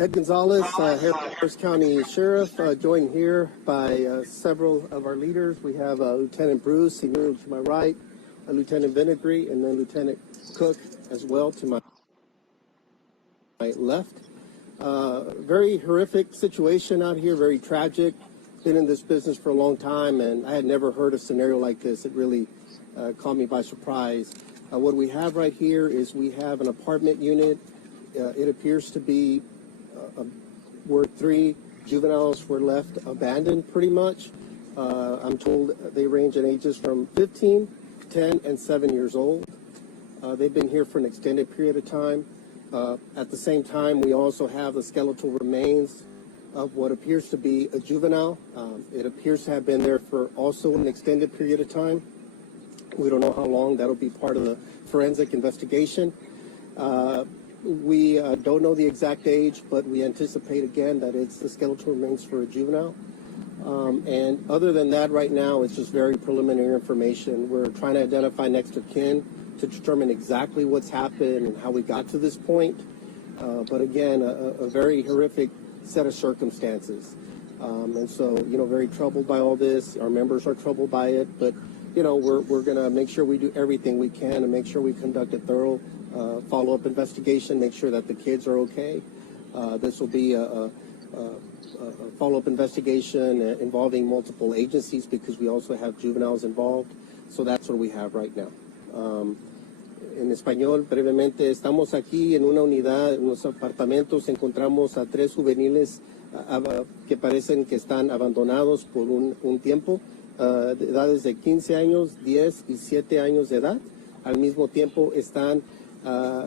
Ed Gonzalez, Harris County Sheriff, joined here by several of our leaders. We have Lieutenant Bruce, he moved to my right, Lieutenant Vinegary, and then Lieutenant Cook as well to my left. Very horrific situation out here, very tragic. Been in this business for a long time, and I had never heard a scenario like this. It really caught me by surprise. What we have right here is we have an apartment unit. It appears to be where 3 juveniles were left abandoned pretty much. I'm told they range in ages from 15, 10, and 7 years old. They've been here for an extended period of time. At the same time, we also have the skeletal remains of what appears to be a juvenile. It appears to have been there for also an extended period of time. We don't know how long. That'll be part of the forensic investigation. We don't know the exact age, but we anticipate, again, that it's the skeletal remains for a juvenile. And other than that, right now, it's just very preliminary information. We're trying to identify next of kin to determine exactly what's happened and how we got to this point. But again, a very horrific set of circumstances. And so, very troubled by all this. Our members are troubled by it, but, we're going to make sure we do everything we can to make sure we conduct a thorough follow-up investigation, make sure that the kids are okay. This will be a follow-up investigation involving multiple agencies because we also have juveniles involved. So that's what we have right now. En español, brevemente, estamos aquí en una unidad, en unos apartamentos, encontramos a 3 juveniles que parecen que están abandonados por un tiempo, de edades de 15 años, 10 y 7 años de edad. Al mismo tiempo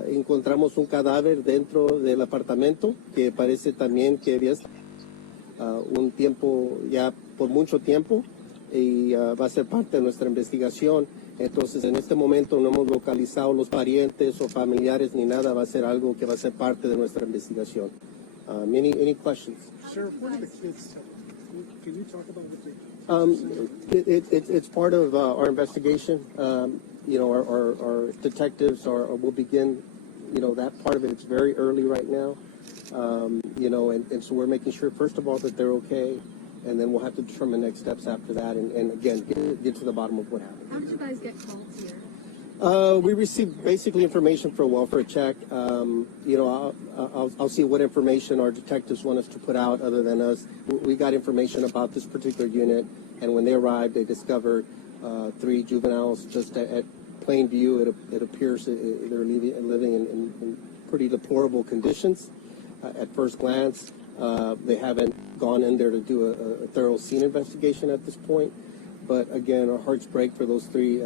encontramos un cadáver dentro del apartamento que parece también que había un tiempo, ya por mucho tiempo, y va a ser parte de nuestra investigación. Entonces, en este momento no hemos localizado los parientes o familiares ni nada. Va a ser algo que va a ser parte de nuestra investigación. Any questions? Sheriff, what are the kids? Can you talk about what they? It's part of our investigation. Our detectives will begin, that part of it. It's very early right now, and so we're making sure, first of all, that they're okay, and then we'll have to determine next steps after that, and again, get to the bottom of what happened. How did you guys get called here? We received basically information for a welfare check. I'll see what information our detectives want us to put out other than us. We got information about this particular unit, and when they arrived, they discovered 3 juveniles just at plain view. It appears they're living in pretty deplorable conditions. At first glance, they haven't gone in there to do a thorough scene investigation at this point. But again, our hearts break for those 3.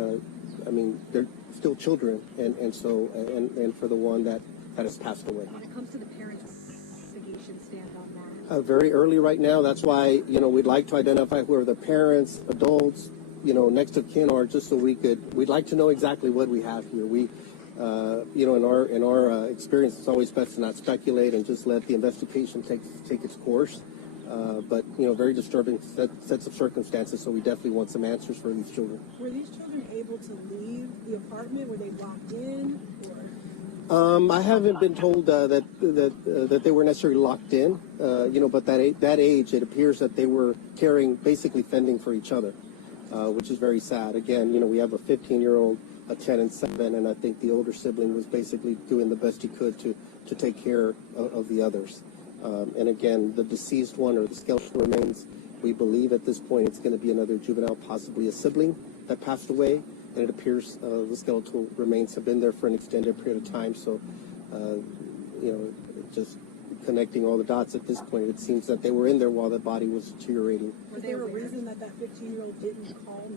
They're still children, and for the one that has passed away. When it comes to the parents' investigation, stand on that. Very early right now. That's why we'd like to identify who are the parents, adults, next of kin are, just so we'd like to know exactly what we have here. We, in our experience, it's always best to not speculate and just let the investigation take its course. But very disturbing sets of circumstances, so we definitely want some answers for these children. Were these children able to leave the apartment? Were they locked in? I haven't been told that they were necessarily locked in, but that age, it appears that they were basically fending for each other, which is very sad. Again, we have a 15-year-old, a 10 and 7, and I think the older sibling was basically doing the best he could to take care of the others. And again, the deceased one, or the skeletal remains, we believe at this point it's going to be another juvenile, possibly a sibling that passed away. And it appears the skeletal remains have been there for an extended period of time. So, just connecting all the dots at this point, it seems that they were in there while the body was deteriorating. Was there a reason that 15-year-old didn't call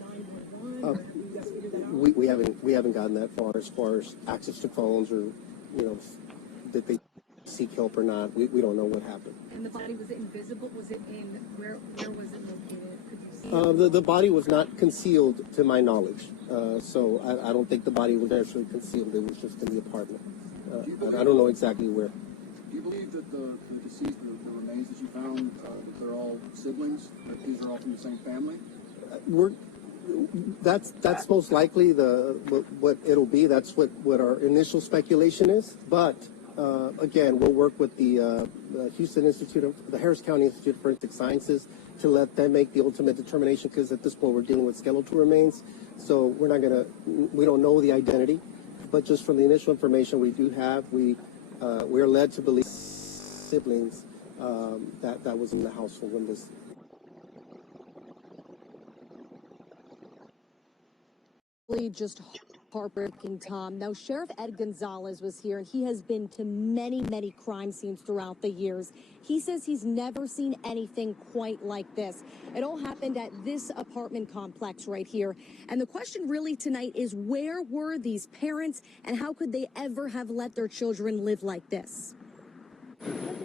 911? You guys figured that out? We haven't gotten that far as access to phones or, that they seek help or not. We don't know what happened. And the body, was it invisible? Was it in, where was it located? Could you see the body was not concealed to my knowledge. So I don't think the body was actually concealed. It was just in the apartment. I don't know exactly where. Do you believe that the deceased, the remains that you found, that they're all siblings? That these are all from the same family? That's most likely what it'll be. That's what our initial speculation is. But Again, we'll work with the Houston Institute of the Harris County Institute of Forensic Sciences to let them make the ultimate determination, because at this point we're dealing with skeletal remains. So we don't know the identity, but just from the initial information we do have, we are led to believe siblings that was in the household when this. Just heartbreaking, Tom. Now, Sheriff Ed Gonzalez was here, and he has been to many, many crime scenes throughout the years. He says he's never seen anything quite like this. It all happened at this apartment complex right here. And the question really tonight is, where were these parents, and how could they ever have let their children live like this?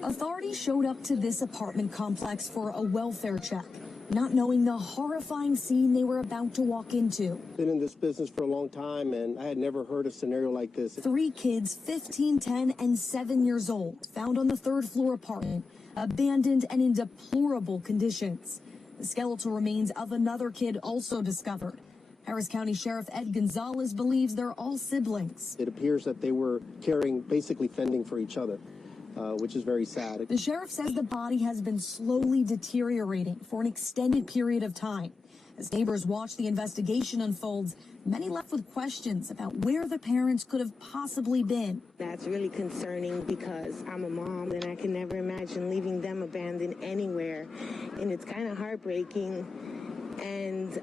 Authorities showed up to this apartment complex for a welfare check, not knowing the horrifying scene they were about to walk into. Been in this business for a long time, and I had never heard a scenario like this. 3 kids, 15, 10, and 7 years old, found on the third floor apartment, abandoned and in deplorable conditions. The skeletal remains of another kid also discovered. Harris County Sheriff Ed Gonzalez believes they're all siblings. It appears that they were basically fending for each other, which is very sad. The sheriff says the body has been slowly deteriorating for an extended period of time. As neighbors watch the investigation unfolds, many left with questions about where the parents could have possibly been. That's really concerning because I'm a mom and I can never imagine leaving them abandoned anywhere. And it's kind of heartbreaking and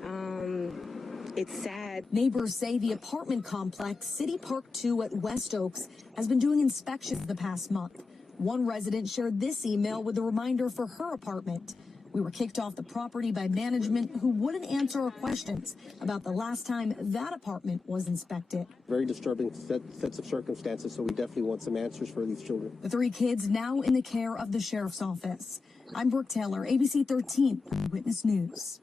it's sad. Neighbors say the apartment complex, City Park 2 at West Oaks, has been doing inspections the past month. One resident shared this email with a reminder for her apartment. We were kicked off the property by management who wouldn't answer our questions about the last time that apartment was inspected. Very disturbing sets of circumstances, so we definitely want some answers for these children. The 3 kids now in the care of the sheriff's office. I'm Brooke Taylor, ABC 13, Witness News.